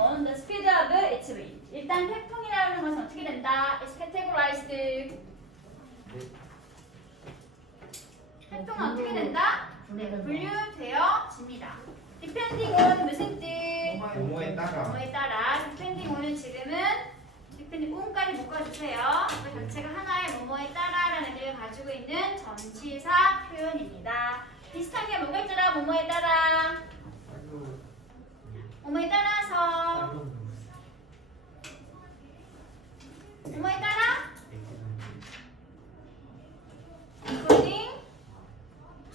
on the speed of its wind. 일단 태풍이라는 것은 어떻게 된다? It's categorized. 태풍은 어떻게 된다? 네, 분류되어집니다. Depending on 무슨 뜻? 뭐뭐에 따라. 뭐에 따라. Depending on은 지금은 depending on까지 묶어주세요. 그 자체가 하나의 뭐뭐에 따라라는 의미를 가지고 있는 전치사 표현입니다. 비슷한 게 뭐가 있더라? 뭐뭐에 따라. 뭐뭐에 따라서. 뭐뭐에 따라? According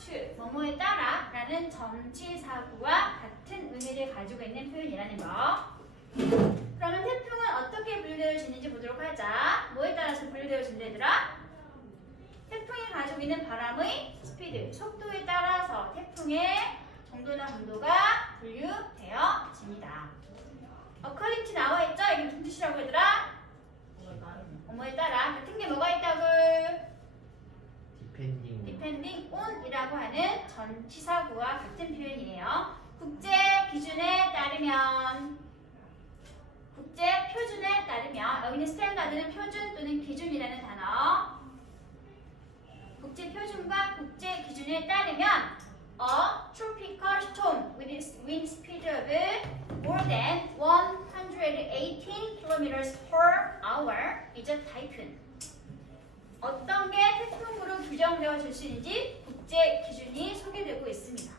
to. 뭐뭐에 따라 라는 전치사구와 같은 의미를 가지고 있는 표현이라는 거. 그러면 태풍은 어떻게 분류되어지는지 보도록 하자. 뭐에 따라서 분류되어진다 얘들아? 태풍이 가지고 있는 바람의 스피드, 속도에 따라서 태풍의 정도나 강도가 분류되어집니다. According to 나와 있죠? 이게 무슨 뜻이라고 얘들아? 뭐에 따라 같은 게 뭐가 있다고? Depending on 이라고 하는 전치사구와 같은 표현이에요. 국제 기준에 따르면, 국제 표준에 따르면, 여기는 스탠다드는 표준 또는 기준이라는 단어. 국제 표준과 국제 기준에 따르면 a tropical storm with its wind speed of more than 118 kilometers per hour is a typhoon. 어떤 게 태풍으로 규정되어질 수 있는지 국제 기준이 소개되고 있습니다.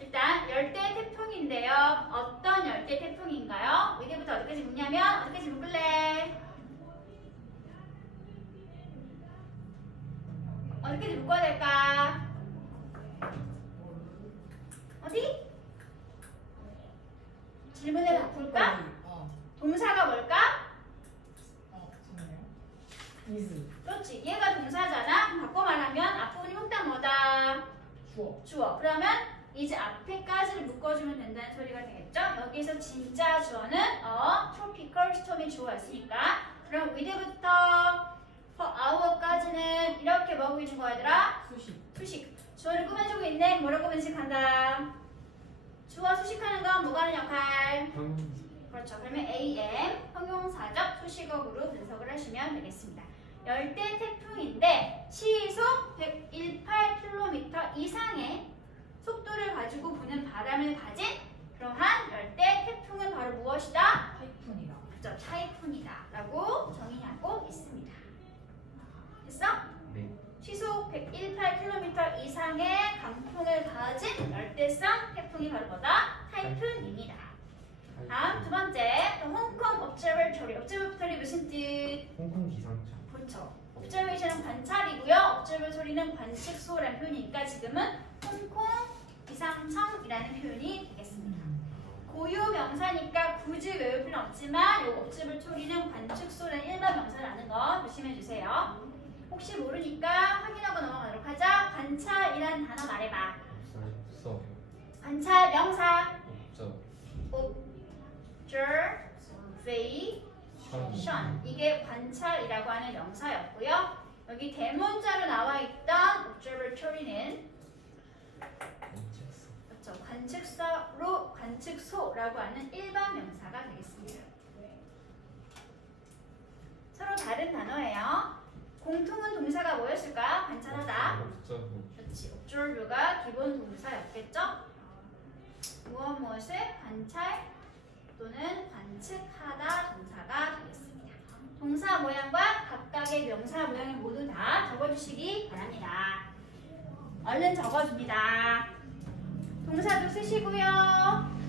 일단 열대 태풍인데요. 어떤 열대 태풍인가요? 이제부터 어디까지 묻냐면 어디까지 묻을래? 어디까지 묶어야 될까? 어디? 질문을 바꿀까? 동사가 뭘까? 그렇지. 얘가 동사잖아. 그럼 바꿔 말하면 앞부분이 몽땅 뭐다? 주어. 그러면 이제 앞에까지를 묶어주면 된다는 소리가 되겠죠? 여기서 진짜 주어는 tropical storm이 주어였으니까 그럼 with부터 for hour까지는 이렇게 뭐하고 있는 거야 얘들아? 수식. 주어를 꾸며주고 있네. 뭐라고 번식한다? 주어 수식하는 건 뭐가 하는 역할? 그렇죠. 그러면 am 형용사적 수식어구로 분석을 하시면 되겠습니다. 열대 태풍인데 시속 118km 이상의 속도를 가지고 부는 바람을 가진 그러한 열대 태풍은 바로 무엇이다? 타이푼이다. 그렇죠. 타이푼이다 라고 정의하고 있습니다. 됐어? 네. 시속 118km 이상의 강풍을 가진 열대성 태풍이 바로 뭐다? 타이푼입니다. 다음 두 번째, 홍콩 observatory. observatory 무슨 뜻? 홍콩 기상청. 그렇죠. observation은 관찰이고요. observatory는 관측소라는 표현이니까 지금은 홍콩 기상청이라는 표현이 되겠습니다. 고유 명사니까 굳이 외울 필요는 없지만 이 observatory는 관측소라는 일반 명사라는 거 조심해 주세요. 혹시 모르니까 확인하고 넘어가도록 하자. 관찰이라는 단어 말해봐. 없어. 관찰 명사. 없어. observation. 이게 관찰이라고 하는 명사였고요. 여기 대문자로 나와 있던 observatory는 그렇죠. 관측소라고 하는 일반 명사가 되겠습니다. 서로 다른 단어예요. 공통은 동사가 뭐였을까? 관찰하다. 그렇지. observe가 기본 동사였겠죠? 무엇을 관찰 또는 관측하다 동사가 되겠습니다. 동사 모양과 각각의 명사 모양을 모두 다 적어주시기 바랍니다. 얼른 적어줍니다. 동사도 쓰시고요.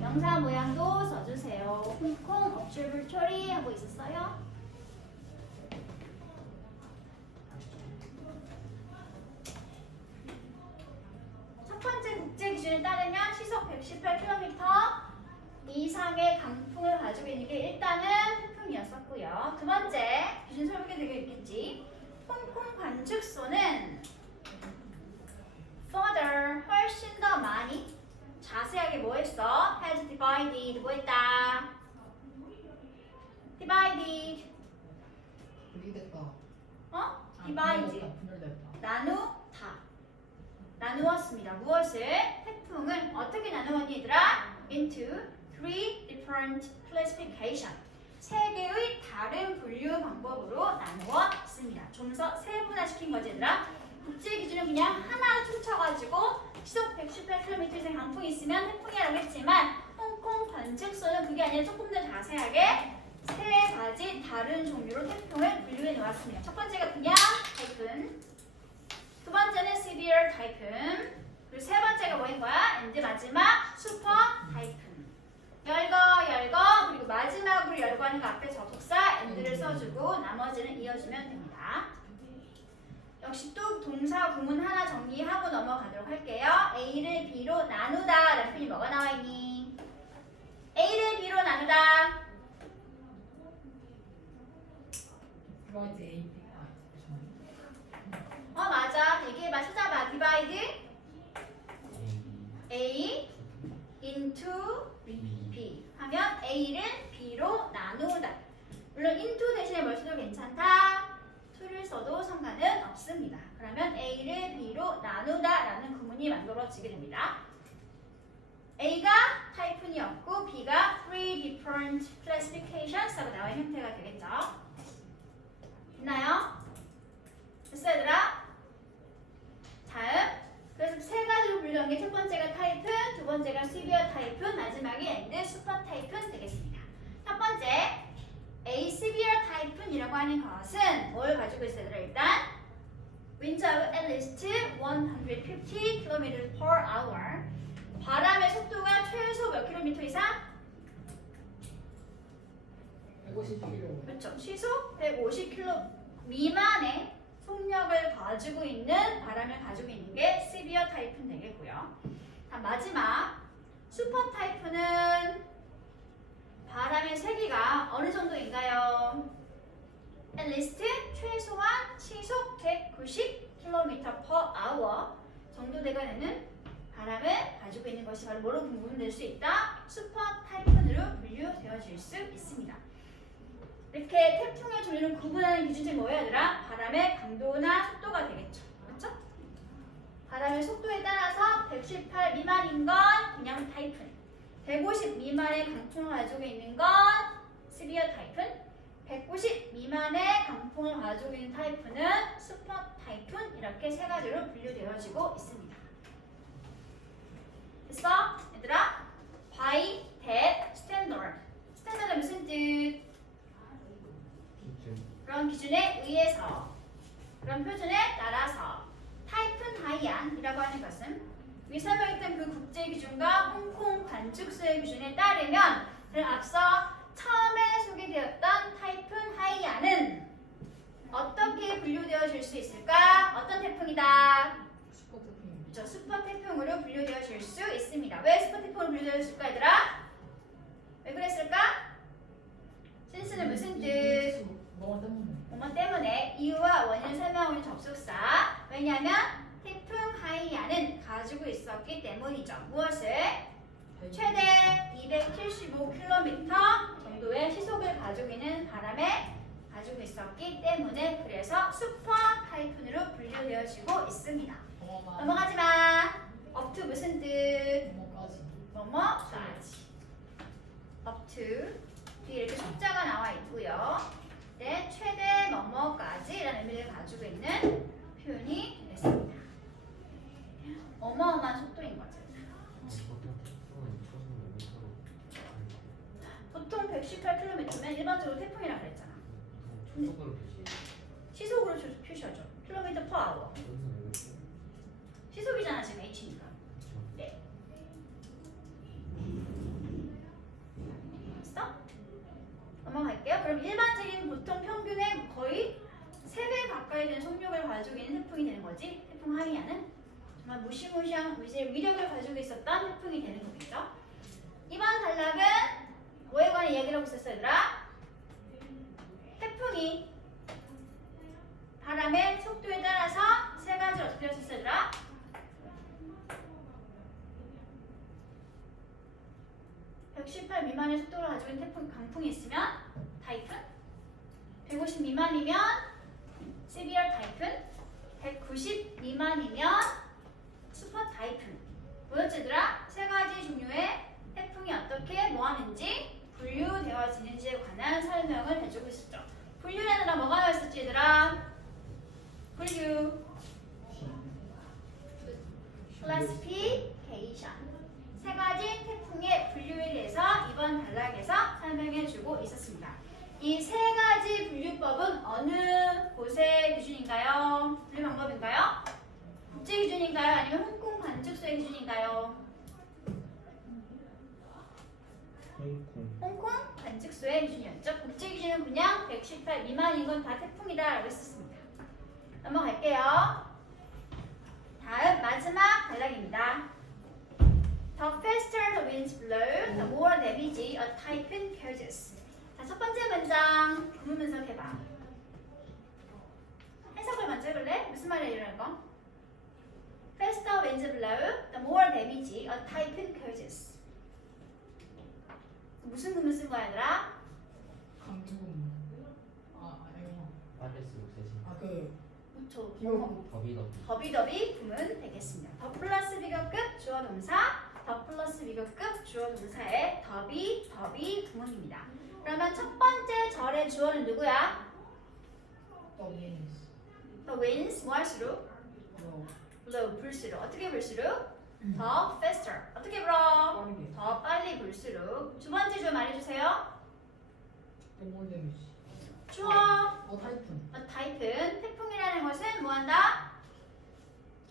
명사 모양도 써주세요. 홍콩 observatory 하고 있었어요. 첫 번째 국제 기준에 따르면 시속 118km 이상의 강풍을 가지고 있는 게 일단은 태풍이었었고요. 두 번째 기준 설명되어 있겠지. 홍콩 관측소는 further 훨씬 더 많이 자세하게 뭐 했어? has divided 뭐 했다? divided 분리됐다. divide 분열됐다. 나누었습니다. 무엇을? 태풍을 어떻게 나누었니 얘들아? into three different classification. 세 개의 다른 분류 방법으로 나누었습니다. 좀 더 세분화시킨 거지 얘들아. 국제 기준은 그냥 하나 퉁쳐가지고 시속 118km 이상 강풍이 있으면 태풍이라고 했지만 홍콩 관측소는 그게 아니라 조금 더 자세하게 세 가지 다른 종류로 태풍을 분류해 놓았습니다. 첫 번째가 그냥 타이푼, 두 번째는 severe 타이푼, 그리고 세 번째가 뭐인 거야? 엔드 마지막 슈퍼 타이푼. 열거 그리고 마지막으로 열거 하는 거 앞에 접속사 엔드를 써주고 나머지는 이어주면 됩니다. 역시 또 동사 구문 하나 정리하고 넘어가도록 할게요. A를 B로 나누다 라는 표현이 뭐가 나와 있니? A를 B로 나누다. 디바이드 A. 맞아. 얘기해봐. 찾아봐. divide A into B 하면 A를 B로 나누다. 물론 into 대신에 뭘 써도 괜찮다. to를 써도 상관은 없습니다. 그러면 A를 B로 나누다 라는 구문이 만들어지게 됩니다. A가 타이푼이었고 B가 three different classifications라고 나와 있는 형태가 되겠죠. 있나요? 됐어 얘들아? 다음. 그래서 세 가지로 분류한 게 첫 번째가 타이푼, 두 번째가 severe 타이푼, 마지막이 엔드 슈퍼 타이푼 되겠습니다. 첫 번째, A severe 타이푼이라고 하는 것은 뭘 가지고 있어요? 일단 winds of at least 150 km per hour. 바람의 속도가 최소 몇 킬로미터 이상? 150km. 그렇죠. 시속 150km 미만의 속력을 가지고 있는 바람을 가지고 있는 게 severe 타이푼 되겠고요. 마지막 슈퍼 타이푼은 바람의 세기가 어느 정도인가요? At least 최소한 시속 190km per hour 정도 되는 바람을 가지고 있는 것이 바로 뭐로 구분될 수 있다? 슈퍼 타이푼으로 분류되어질 수 있습니다. 이렇게 태풍의 종류를 구분하는 기준점이 뭐예요, 얘들아? 바람의 강도나 속도가 되겠죠. 그렇죠? 바람의 속도에 따라서 118 미만인 건 그냥 타이푼, 150 미만의 강풍을 가지고 있는 건 severe 타이푼, 190 미만의 강풍을 가지고 있는 타이푼은 슈퍼 타이푼, 이렇게 세 가지로 분류되어지고 있습니다. 됐어? 얘들아? By that standard. 스탠다드는 무슨 뜻? 그런 기준에 의해서, 그런 표준에 따라서 타이푼 하이안이라고 하는 것은 위 설명했던 그 국제 기준과 홍콩 관측소의 기준에 따르면 그럼 앞서 처음에 소개되었던 타이푼 하이안은 어떻게 분류되어질 수 있을까? 어떤 태풍이다? 슈퍼 태풍. 그렇죠. 슈퍼 태풍으로 분류되어질 수 있습니다. 왜 슈퍼 태풍으로 분류되었을까 얘들아? 왜 그랬을까? 센스는 무슨 뜻? 뭐가 때문에? 뭐뭐 때문에 이유와 원인을 설명하고 있는 접속사. 왜냐하면 태풍 하이안은 가지고 있었기 때문이죠. 무엇을? 최대 275km 정도의 시속을 가지고 있는 바람에 가지고 있었기 때문에 그래서 슈퍼 타이푼으로 분류되어지고 있습니다. 넘어가지 마. up to 무슨 뜻? 뭐까지? 뭐뭐까지. up to 뒤에 이렇게 숫자가 나와 있고요. 네, 최대 뭐뭐까지라는 의미를 가지고 있는 표현이 됐습니다. 어마어마한 속도인 거죠. 보통 118km면 일반적으로 태풍이라고 그랬잖아. 시속으로 표시하죠. 킬로미터 per hour. 시속이잖아 지금 H니까. 네. 됐어? 넘어갈게요. 그럼 일반적인 보통 평균의 거의 3배 가까이 되는 속력을 가지고 있는 태풍이 되는 거지. 태풍 하이안은 정말 무시무시한 위력을 가지고 있었던 태풍이 되는 거겠죠. 이번 단락은 뭐에 관한 이야기를 하고 있었어 얘들아? 태풍이 바람의 속도에 따라서 세 가지를 어떻게 할 수 있어 얘들아? (118) 미만의 속도를 가지고 있는 태풍 강풍이 있으면 타이푼, 150 미만이면 severe 타이푼, 190 미만이면 슈퍼 타이푼. 뭐였지 얘들아? 세 가지 종류의 태풍이 어떻게 뭐하는지 분류되어지는 분류. classification. 세 가지 태풍의 분류에 대해서 이번 단락에서 설명해주고 있었습니다. 이 세 가지 분류법은 어느 곳의 기준인가요? 분류 방법인가요? 국제 기준인가요? 아니면 홍콩 관측소의 기준인가요? 홍콩 관측소의 기준이었죠. 국제 기준은 그냥 118 미만인 건 다 태풍이다라고 했었습니다. 넘어갈게요. 다음 마지막 단락입니다. The faster the winds blow, the more damage a typhoon causes. 자, 첫 번째 문장 구문 분석해봐. 해석을 먼저 해볼래? 무슨 말이야 이런 거? Faster winds blow, the more damage a typhoon causes. 무슨 구문 쓴 거야 얘들아? 강주군. 이거. 빠질수록 세심. 그쵸. 이거 더비더비. 더비더비 구문 되겠습니다. 더 플러스 비교급 주어 동사, 더 플러스 비교급 주어 동사의 더비 구문입니다. 그러면 첫 번째 절의 주어는 누구야? 더윈스. The winds 뭐 할수록? blow 불수록. 어떻게 불수록? 더 faster. 어떻게 불어? 빠르게. 더 빨리 불수록. 두 번째 주어 말해주세요. 더몰 데미지. 주어 타이푼. 타입은 태풍이라는 것은 뭐한다?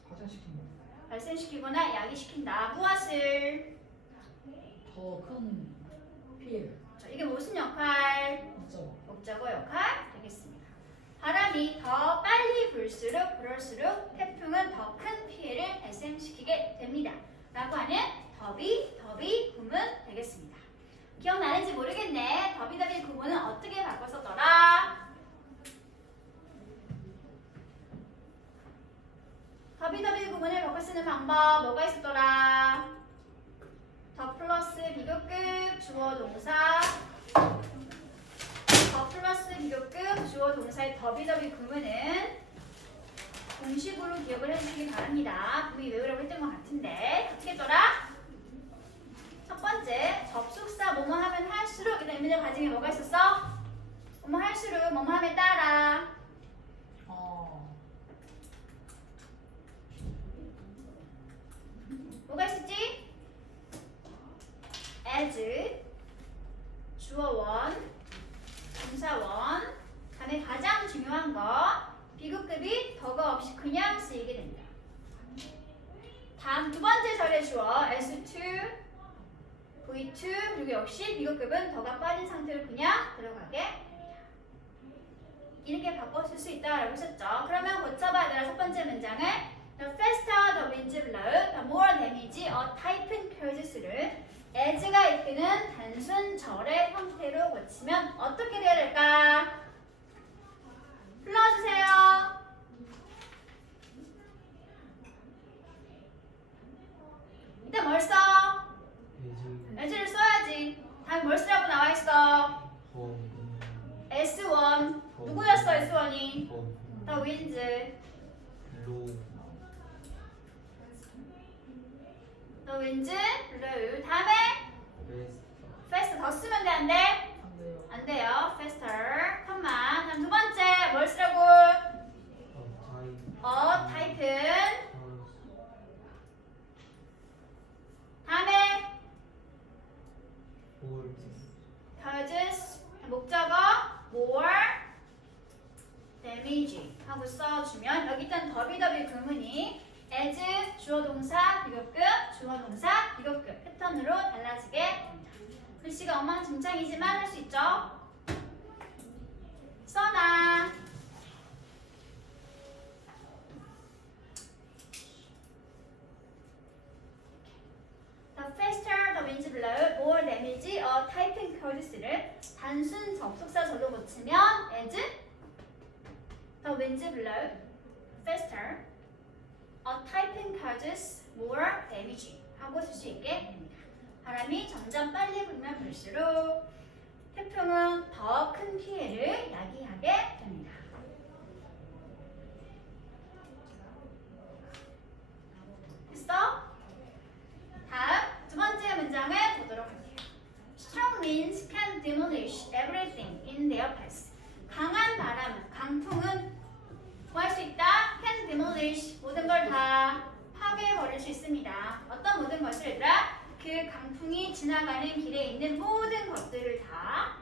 가장시킨 거. 발생시키거나 야기시킨다. 무엇을? 더 큰 피해를. 자, 이게 무슨 역할? 있죠. 목적어 역할 되겠습니다. 바람이 더 빨리 불수록 그럴수록 태풍은 더 큰 피해를 발생시키게 됩니다. 라고 하는 더비 구문 되겠습니다. 기억나는지 모르겠네. 더비 구문은 어떻게 바꿨었더라? 더비 구문을 바꿔 쓰는 방법 뭐가 있었더라? 더 플러스 비교급 주어 동사, 더 플러스 비교급 주어 동사의 더비 구문은 공식으로 기억을 해주시기 바랍니다. 분명히 외우라고 했던 것 같은데 어떻게 했더라? 첫 번째 접속사 뭐뭐 하면 할수록 일단 의미적 가정에 뭐가 있었어? 뭐뭐 할수록 뭐뭐 하면 따라 뭐가 있었지? as 주어 원, 동사 원, 다음에 가장 중요한 거 비교급이 더가 없이 그냥 쓰이게 됩니다. 다음 두 번째 절의 주어 S2, V2 그리고 역시 비교급은 더가 빠진 상태로 그냥 들어가게 됩니다. 이렇게 바꿔 쓸 수 있다라고 했었죠. 그러면 고쳐봐야 될 첫 번째 문장을 The faster the winds blow, the more damage a typhoon causes.를 as가 이끄는 단순 절의 형태로 고치면 어떻게 돼야 될까? 불러주세요. 일단 뭘 써? as를 써야지. 다음에 뭘 쓰라고 나와있어? S1 누구였어 S1이? The winds The winds blow. 다음에 faster 더 쓰면 돼? 안 돼? 안 돼요. 안 돼요. faster. 컴마. 다음 두 번째 뭘 쓰라고? type은. 다음에 causes 목적어 more damage 하고 써주면 여기 일단 더비 구문이 as 주어 동사 비교급 주어 동사 비교급 패턴으로 달라지게 됩니다. 글씨가 엉망진창이지만 할 수 있죠? 써놔. The faster the winds blow, more damage a typhoon causes.를 단순 접속사 절로 고치면 as the winds blow faster, a typhoon causes more damage 하고 쓸 수 있게 됩니다. 바람이 점점 빨리 불면 불수록 태풍은 더 큰 피해를 야기하게 됩니다. 됐어? 다음 두 번째 문장을 보도록 할게요. Strong winds can demolish everything in their path. 강한 바람은, 강풍은 뭐 뭐 할 수 있다? can demolish. 모든 걸 다 파괴해버릴 수 있습니다. 어떤 모든 것을 얘들아? 그 강풍이 지나가는 길에 있는 모든 것들을 다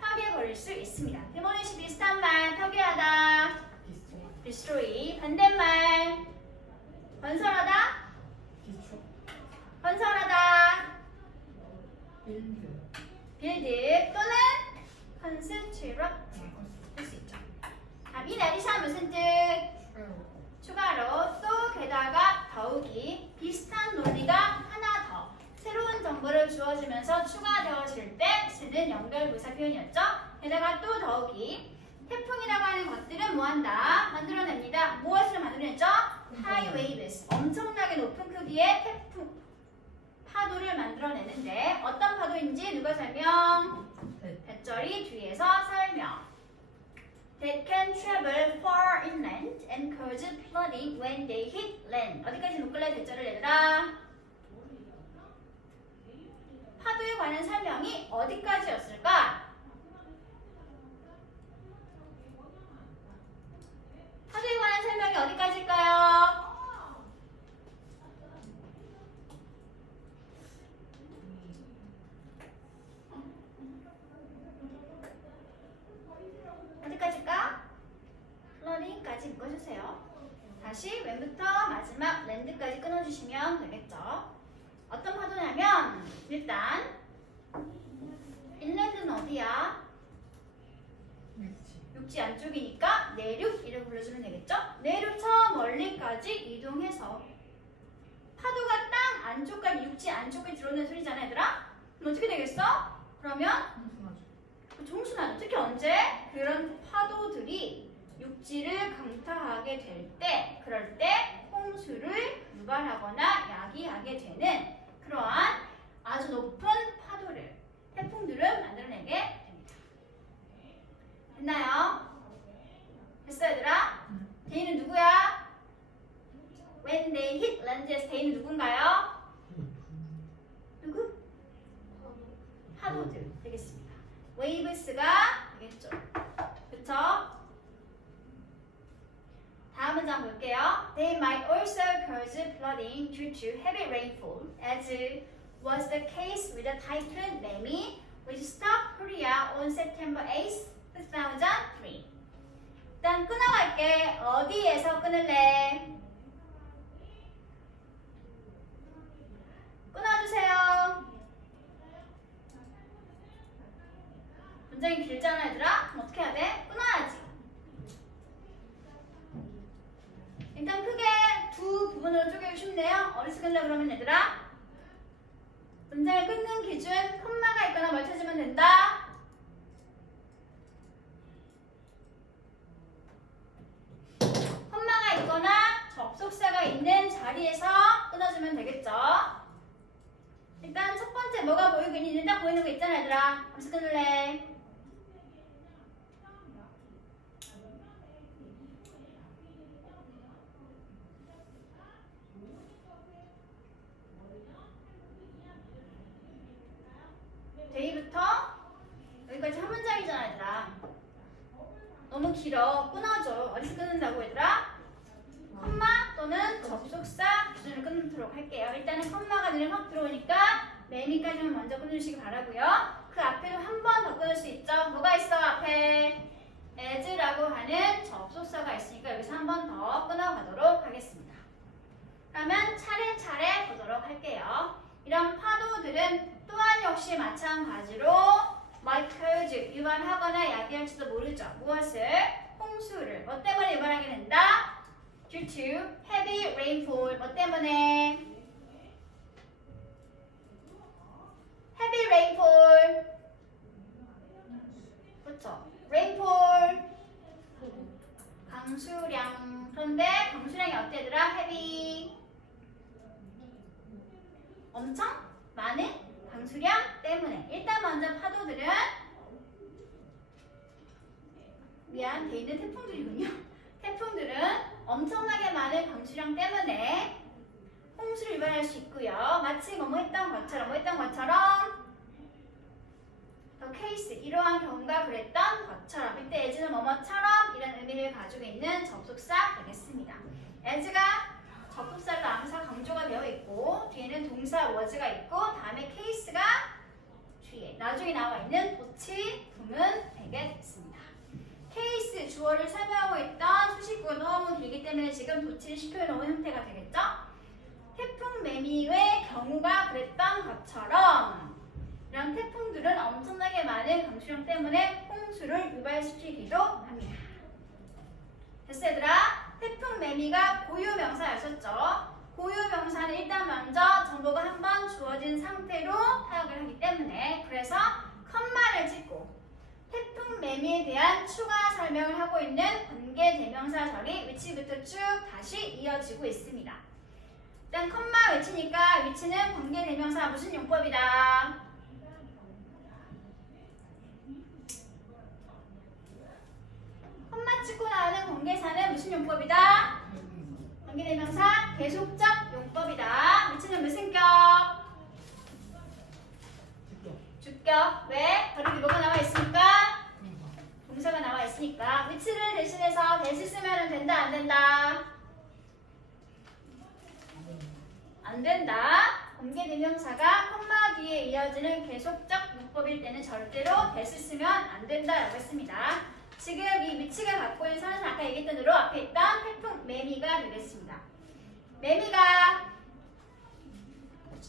파괴해버릴 수 있습니다. demolish 비슷한 말, 파괴하다. 디스트로이. destroy. 반대말, 건설하다. 디스트로. 건설하다. 빌드. build 또는 construct 할 수 있죠. in addition 무슨 뜻? 추가로 또 게다가 더욱이 비슷한 논리가 하나 더 새로운 정보를 주어주면서 추가되어질 때 쓰는 연결부사 표현이었죠. 게다가 또 더욱이 태풍이라고 하는 것들은 뭐한다? 만들어냅니다. 무엇을 만들어냈죠? high waves. 엄청나게 높은 크기의 태풍 파도를 만들어내는데 어떤 파도인지 누가 설명? 배절이 뒤에서 설명. That can travel far inland and cause flooding when they hit land. 어디까지 묶을래 대절을 얘들아? 파도에 관한 설명이 어디까지였을까? 파도에 관한 설명이 어디까지일까요? 어디까지일까? 플러링까지 묶어주세요. 다시 왼부터 마지막 랜드까지 끊어주시면 되겠죠. 어떤 파도냐면 일단 인랜드는 어디야? 육지 안쪽이니까 내륙 이라고 불러주면 되겠죠? 내륙 저 멀리까지 이동해서 파도가 땅 안쪽까지 육지 안쪽까지 들어오는 소리잖아 얘들아? 그럼 어떻게 되겠어? 그러면 종순하죠. 특히 언제? 그런 파도들이 육지를 강타하게 될 때, 그럴 때 홍수를 유발하거나 야기하게 되는 그러한 아주 높은 파도를 태풍들은 만들어내게 됩니다. 됐나요? 됐어 얘들아? 대인은 누구야? When they hit land에서 대인은 누군가요? 누구? 파도들 되겠습니다. 웨이브스가 되겠죠. 그쵸? 다음 문장 볼게요. They might also cause flooding due to heavy rainfall, as was the case with the typhoon Memi, which struck Korea on September 8, 2003. 일단 끊어갈게. 어디에서 끊을래? 끊어주세요. 문장이 길잖아 얘들아? 그럼 어떻게 해야 돼? 끊어야지. 일단 크게 두 부분으로 쪼개기 쉽네요. 어디서 끊으려 그러면 얘들아? 문장을 끊는 기준 콤마가 있거나 뭘 찾으면 된다. 콤마가 있거나 접속사가 있는 자리에서 끊어주면 되겠죠. 일단 첫 번째 뭐가 보이고 있니? 딱 보이는 거 있잖아 얘들아. 어디서 끊을래? 데이부터 여기까지 한 문장이잖아 얘들아. 너무 길어. 끊어줘. 어디서 끊는다고 얘들아? 콤마 또는 접속사 기준으로 끊도록 할게요. 일단은 콤마가 눈에 확 들어오니까 매미까지만 먼저 끊어주시기 바라고요. 그 앞에도 한 번 더 끊을 수 있죠. 뭐가 있어 앞에? as라고 하는 접속사가 있으니까 여기서 한 번 더 끊어가도록 하겠습니다. 그러면 차례차례 보도록 할게요. 이런 파도들은 또한 역시 마찬가지로 might cause 유발하거나 야기할지도 모르죠. 무엇을? 홍수를. 뭐 때문에 유발하게 된다? Due to heavy rainfall. 뭐 때문에? heavy rainfall. 그렇죠. rainfall. 강수량. 그런데 강수량이 어때 얘들아? heavy. 엄청 많은 강수량 때문에. 일단 먼저 파도들은 미안 돼 있는 태풍들이군요. 태풍들은 엄청나게 많은 강수량 때문에 홍수를 유발할 수 있고요. 마치 뭐 했던 것처럼 The 케이스 이러한 경우가 그랬던 것처럼 이때 as는 뭐뭐처럼 이런 의미를 가지고 있는 접속사 되겠습니다. as가 접속사로 항상 강조가 되어 있고 뒤에는 동사 was가 있고 다음에 케이스가 뒤에 나중에 나와 있는 도치 부문 되겠습니다. 케이스 주어를 설명하고 있던 수식구가 너무 길기 때문에 지금 도치를 시켜놓은 형태가 되겠죠? 태풍 매미의 경우가 그랬던 것처럼 이런 태풍들은 엄청나게 많은 강수량 때문에 홍수를 유발시키기도 합니다. 됐어 얘들아? 태풍 매미가 고유명사였었죠. 고유명사는 일단 먼저 정보가 한번 주어진 상태로 파악을 하기 때문에 그래서 컴마를 찍고 태풍 매미에 대한 추가 설명을 하고 있는 관계대명사절이 위치부터 쭉 다시 이어지고 있습니다. 일단 컴마 위치니까 위치는 관계대명사 무슨 용법이다? 컴마 찍고 나오는 관계사는 무슨 용법이다? 관계대명사 계속적 용법이다. 위치는 무슨 격? 주격. 왜? 바로 뭐가 나와 있으니까? 동사가 나와 있으니까. 위치를 대신해서 대시 쓰면 된다 안 된다? 안 된다. 관계대명사가 컴마 뒤에 이어지는 계속적 문법일 때는 절대로 대시 쓰면 안 된다라고 했습니다. 지금 이 위치가 갖고 있는 선은 아까 얘기했던 대로 앞에 있던 태풍 매미가 되겠습니다. 매미가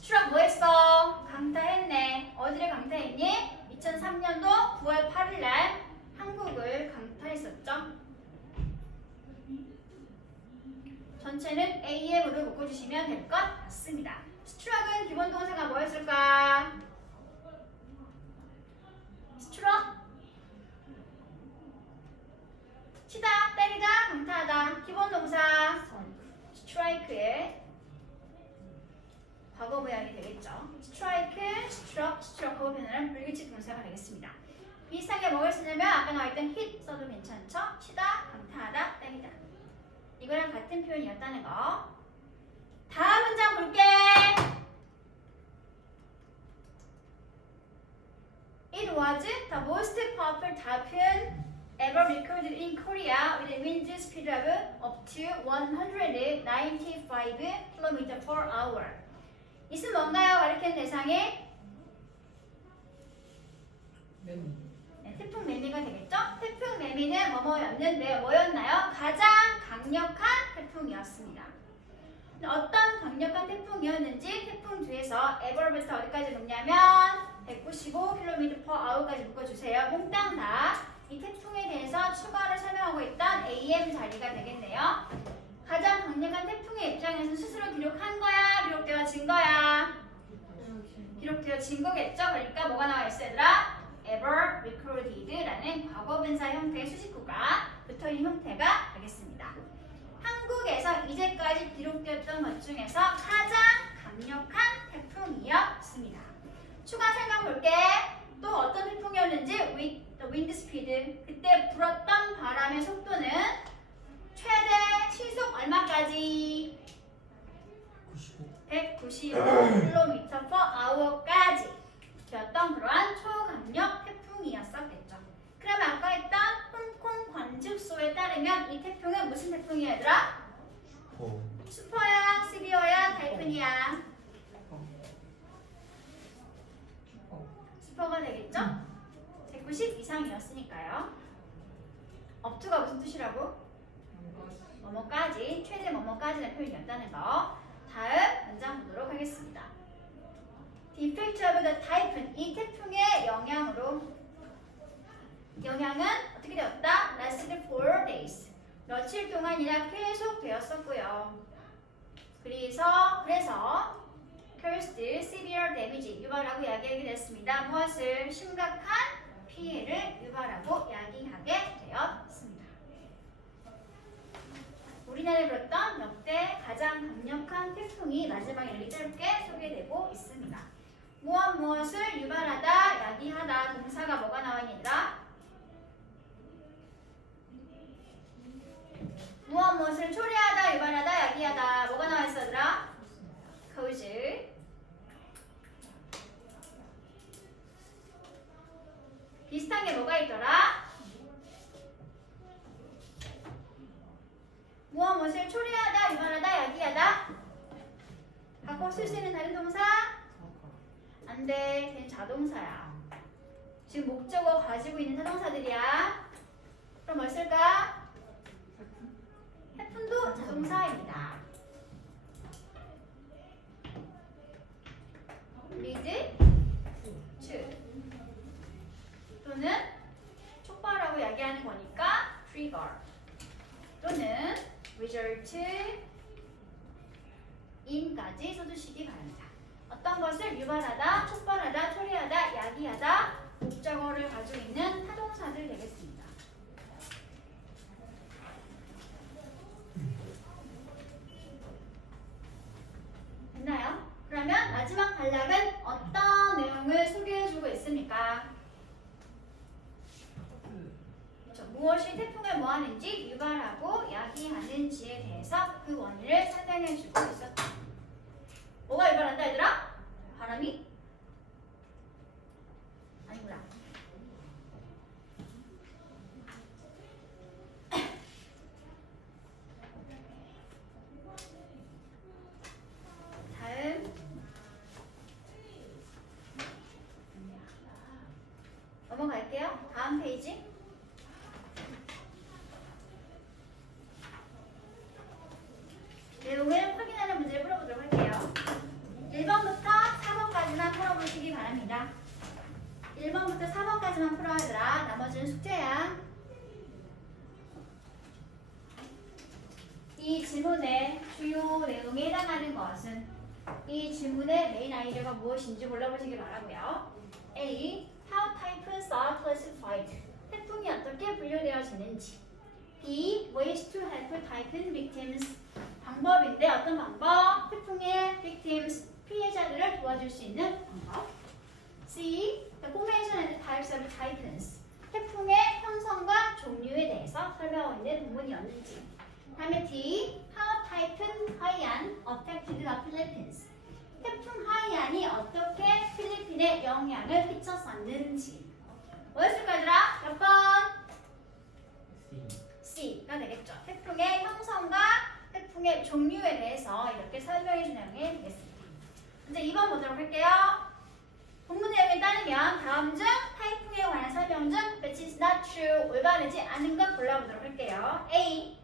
추락 뭐 했어? 강타했네. 어디를 강타했니? 2003년도 9월 8일 날 한국을 강타했었죠. 전체는 AM으로 묶어주시면 될 것 같습니다. 스트럭은 기본 동사가 뭐였을까? 스트럭? 치다, 때리다, 강타하다. 기본 동사 스트라이크의 과거 모양이 되겠죠. 스트라이크, 스트럭, 스트럭하고 변하는 불규칙 동사가 되겠습니다. 비슷하게 뭐를 쓰냐면 아까 나와있던 hit 써도 괜찮죠? 치다, 강타하다, 때리다. 이거랑 같은 표현이었다는 거. 다음 문장 볼게. It was the most popular typhoon ever recorded in Korea with a wind speed of up to 195 km/h. 이것은 뭔가요? 가리키는 대상이 매미. 네, 태풍 매미가 되겠죠? 태풍 매미는 뭐뭐였는데 뭐였나요? 가장 강력한 태풍이었습니다. 어떤 강력한 태풍이었는지 태풍 뒤에서 ever부터 어디까지 놓냐면 195km/h까지 묶어주세요. 몽땅 다 이 태풍에 대해서 추가로 설명하고 있던 AM 자리가 되겠네요. 가장 강력한 태풍의 입장에서 스스로 기록한 거야? 기록되어진 거야? 기록되어진 거겠죠? 그러니까 뭐가 나와 있어 얘들아? ever recorded라는 과거분사 형태의 수식구가 붙어있는 형태가 되겠습니다. 한국에서 이제까지 기록되었던 것 중에서 가장 강력한 태풍이었습니다. 추가 설명 볼게. 또 어떤 태풍이었는지 wind speed, 그때 불었던 바람의 속도는 최대 시속 얼마까지? 195km/h까지 였던 그러한 초강력 태풍이었었겠죠. 그러면 아까 했던 홍콩 관측소에 따르면 이 태풍은 무슨 태풍이야 얘들아? 슈퍼야, 시비어야, 타이푼이야? 슈퍼가 되겠죠? 190 이상이었으니까요. 업투가 무슨 뜻이라고? 뭐뭐까지, 최대 뭐뭐까지라는 표현이었다는 거. 다음 문장 보도록 하겠습니다. The effect of the typhoon, 이 태풍의 영향은 어떻게 되었다? lasted 4 days. 며칠 동안이나 계속되었었고요. 그래서 caused severe damage, 유발하고 야기하게 됐습니다. 무엇을? 심각한 피해를 유발하고 야기하게 되었습니다. 우리나라에 불었던 역대 가장 강력한 태풍이 마지막에 이렇게 짧게 소개되고 있습니다. 무엇을 유발하다, 야기하다 동사가 뭐가 나와 있느니라? 무엇을 초래하다, 유발하다, 야기하다 뭐가 나와 있었더라? cause. 뭐가 있더라? 무엇을 초래하다, 유발하다, 야기하다? 바꿔 쓸 수 있는 다른 동사? 안 돼. 걔는 자동사야. 지금 목적어 가지고 있는 타동사들이야. 그럼 뭐 쓸까? 해품도 자동사입니다. lead to 또는 촉발하고 야기하는 거니까 trigger 또는 result in까지 써주시기 바랍니다. 어떤 것을 유발하다, 촉발하다, 초래하다, 야기하다 목적어를 가지고 있는 타동사들 되겠습니다. 됐나요? 그러면 마지막 단락은 어떤 내용을 소개해주고 있습니까? 그렇죠. 무엇이 태풍을 뭐하는지 유발하고 야기하는지에 대해서 그 원인을 설명해주고 있었다. 뭐가 유발한다 얘들아? 바람이? 아니구나. 다음 넘어갈게요. 다음 페이지. 내용을 확인하는 문제를 풀어보도록 할게요. 1번부터 4번까지만 풀어보시기 바랍니다. 1번부터 4번까지만 풀어야 하더라. 나머지는 숙제야. 이 질문의 주요 내용에 해당하는 것은 이 질문의 메인 아이디어가 무엇인지 골라보시기 바라고요. A. How typhoons are classified? 태풍이 어떻게 분류되어지는지. B. Ways to help typhoon victims. 방법인데 어떤 방법? 태풍의 victims, 피해자들을 도와줄 수 있는 방법. C. The formation and types of typhoons. 태풍의 형성과 종류에 대해서 설명하고 있는 부분이었는지. 다음에 D. How Typhoon Haiyan affected the Philippines. 태풍 하이안이 어떻게 필리핀에 영향을 끼쳤었는지. 뭐였을까더라? 몇 번? C가 되겠죠. 태풍의 형성과 태풍의 종류에 대해서 이렇게 설명해 준 내용이 되겠습니다. 이제 2번 보도록 할게요. 본문 내용에 따르면 다음 중 타이풍에 관한 설명 중 which is not true, 올바르지 않은 것 골라보도록 할게요. A.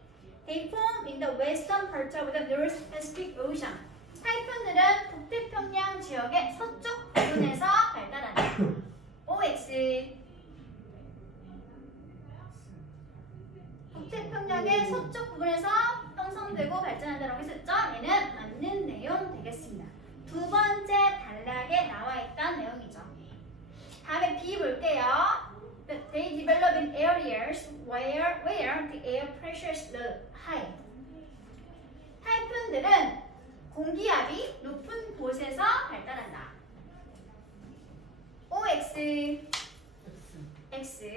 They form in the western part of the North Pacific Ocean. 타이푼들은 북태평양 지역의 서쪽 부분에서 발달한다. OX. 북태평양의 서쪽 부분에서 형성되고 발전한다고 했었죠? 얘는 맞는 내용 되겠습니다. 두 번째 단락에 나와 있던 내용이죠. 다음에 B 볼게요. They develop in areas where the air pressure is high. 타이푼들은 공기압이 높은 곳에서 발달한다. OX. X.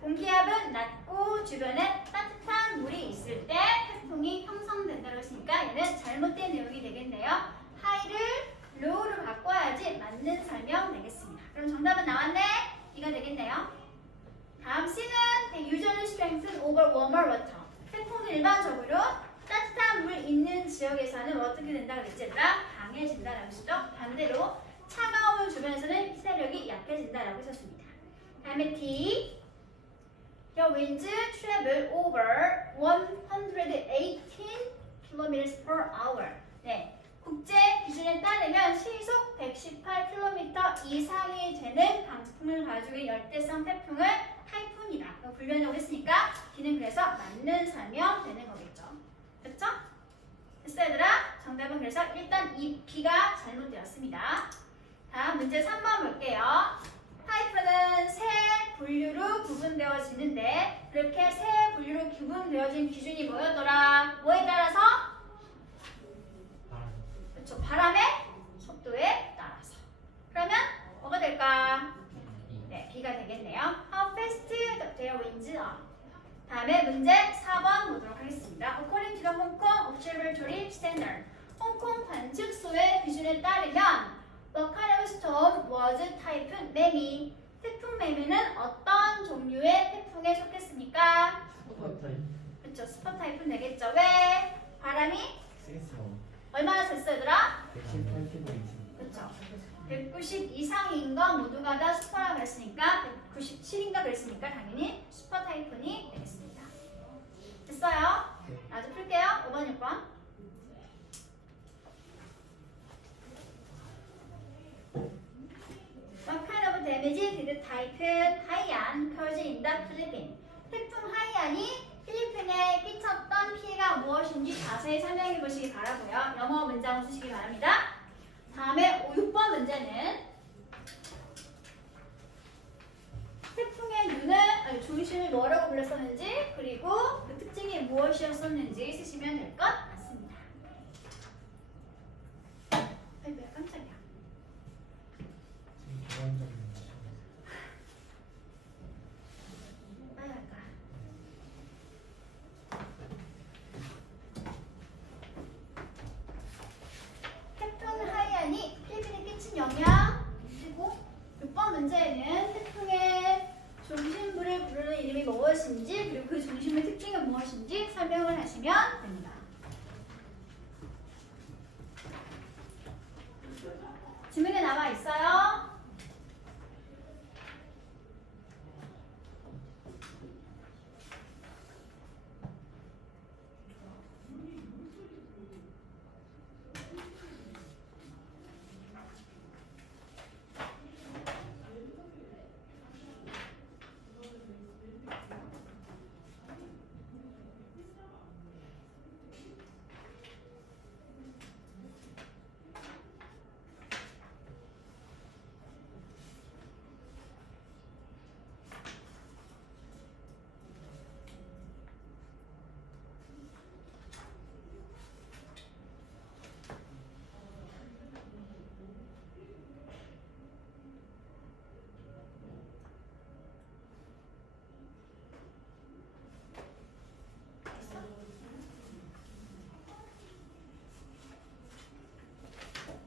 공기압은 낮고 주변에 따뜻한 물이 있을 때 태풍이 형성된다고 했으니까 얘는 잘못된 내용이 되겠네요. 하이를 로우로 바꿔야지 맞는 설명 되겠습니다. 그럼 정답은 나왔네? 이가 되겠네요. 다음 C는 they usually strengthen over warmer water. 태풍은 일반적으로 따뜻한 물 있는 지역에서는 어떻게 된다고 그랬지? 얘들아? 강해진다라고 했죠? 반대로 차가운 주변에서는 세력이 약해진다라고 했었습니다. 다음에 D. The winds travel over 118 km/h. 네, 국제 기준에 따르면 시속 118km 이상이 되는 강풍을 가지고 있는 열대성 태풍을 타이푼이라고 분류한다고 했으니까 D는 그래서 맞는 설명 되는 거겠죠. 됐죠? 됐어 얘들아? 정답은 그래서 일단 이 B가 잘못되었습니다. 다음 문제 3번 볼게요. 타이푼은 세 분류로 구분되어지는데 그렇게 세 분류로 구분되어진 기준이 뭐였더라? 뭐에 따라서? 그렇죠. 바람의 속도에 따라서. 그러면 뭐가 될까? 네, B가 되겠네요. How fast their winds are. 다음에 문제 4번 보도록 하겠습니다. According to the Hong Kong Observatory Standard. 홍콩 관측소의 기준에 따르면 What kind of storm was Typhoon Mammy? 태풍 매미는 어떤 종류의 태풍에 속했습니까? 스포타입. 그렇죠. 스포 타입은 되겠죠. 왜? 바람이 세서. 얼마나 셌어 얘들아? 118km 이상. 그렇죠. 190 이상인 건 모두가 다 슈퍼라고 그랬으니까 197인가 그랬으니까 당연히 슈퍼 타이푼이 되겠습니다. 됐어요? 네. 아주 풀게요. 5번, 6번. What kind of damage did Typhoon Haiyan cause in the Philippines? 태풍 하이안이 필리핀에 끼쳤던 피해가 무엇인지 자세히 설명해 보시기 바라고요. 영어 문장을 쓰시기 바랍니다. 다음에 6번 문제는 태풍의 중심을 뭐라고 불렀었는지 그리고 그 특징이 무엇이었었는지 쓰시면 될 것 같습니다. 아이고야 깜짝이야. 지금 교환점이 빨리 갈까? 태풍 하이안이 필리핀에 끼친 영향 그리고 6번 문제에는 태풍의 중심부를 부르는 이름이 무엇인지 그리고 그 중심의 특징은 무엇인지 설명을 하시면 됩니다. 지문에 나와 있어요.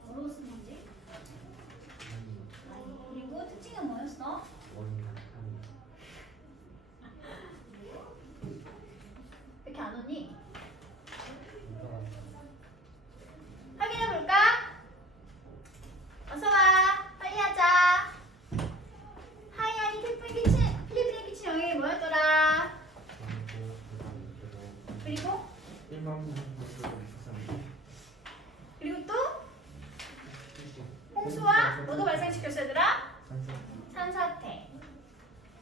뭐로 쓴 건지? 그리고 특징은 뭐였어? 왜 이렇게 안 오니? 확인해 볼까? 어서 와. 빨리 하자. 하이안이 필리핀에 끼친 영향이 뭐였더라? 그리고 1만 명 정도 비쌉니다. 그리고 또 홍수와 뭐도 발생시켰어 얘들아? 산사태.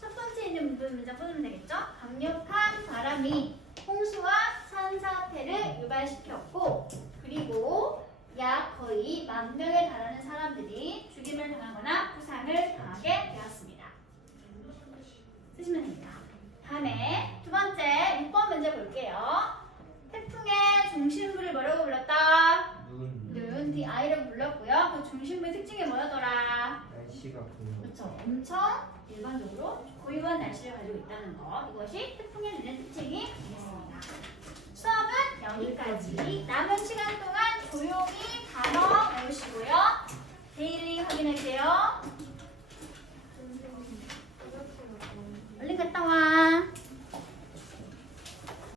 첫 번째 있는 문장 써주면 되겠죠? 강력한 바람이 홍수와 산사태를 유발시켰고 그리고 약 거의 10,000명에 달하는 사람들이 죽임을 당하거나 부상을 당하게 되었습니다. 쓰시면 됩니다. 다음에 두 번째 6번 문제 볼게요. 태풍의 중심부를 뭐라고 불렀다? 눈, the eye라고 불렀고요. 그 중심부의 특징이 뭐였더라? 날씨가 고요. 그렇죠. 엄청 일반적으로 고유한 날씨를 가지고 있다는 거. 이것이 태풍의 눈의 특징이 되겠습니다. 수업은 여기까지. 남은 시간